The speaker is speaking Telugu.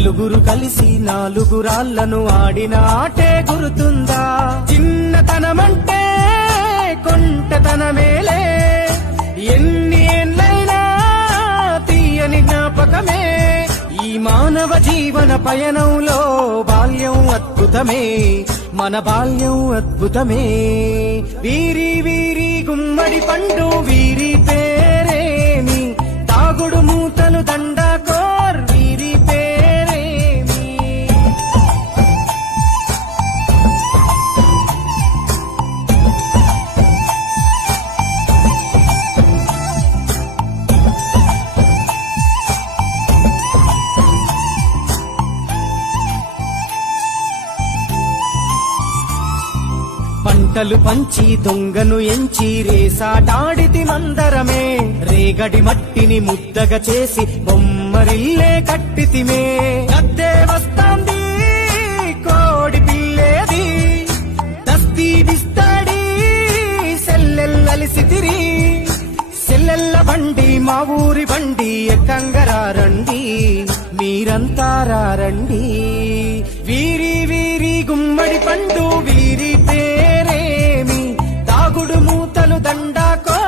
నలుగురు కలిసి నాలుగురాళ్లను ఆడిన ఆటే గుర్తుందా? చిన్నతనమంటే కొంటతనమేలే, ఎన్ని ఏళ్ళైనా తీయని జ్ఞాపకమే. ఈ మానవ జీవన పయనంలో బాల్యం అద్భుతమే, మన బాల్యం అద్భుతమే. వీరి వీరి గుమ్మడి పండు వీరి పేరేమి, తాగుడు మూతలు దండాకోర్ వీరి పేరేమి. పంటలు పంచి దొంగను ఎంచి రేసాటాడితి మందరమే, రేగడి మట్టిని ముద్దగా చేసి బొమ్మరిల్లే కట్టితిమే. గద్దే వస్తాంది కోడి పిల్లేది, దస్తీ బిస్తాడి సెల్లెల్లలిసితిరి. సెల్లెల్ల బండి మా ఊరి బండి ఎక్కంగరారండి, మీరంతా రారండి. వీరి వీరి గుమ్మడి పండు వీరి పేరేమి, తాగుడు మూతలు దండాకో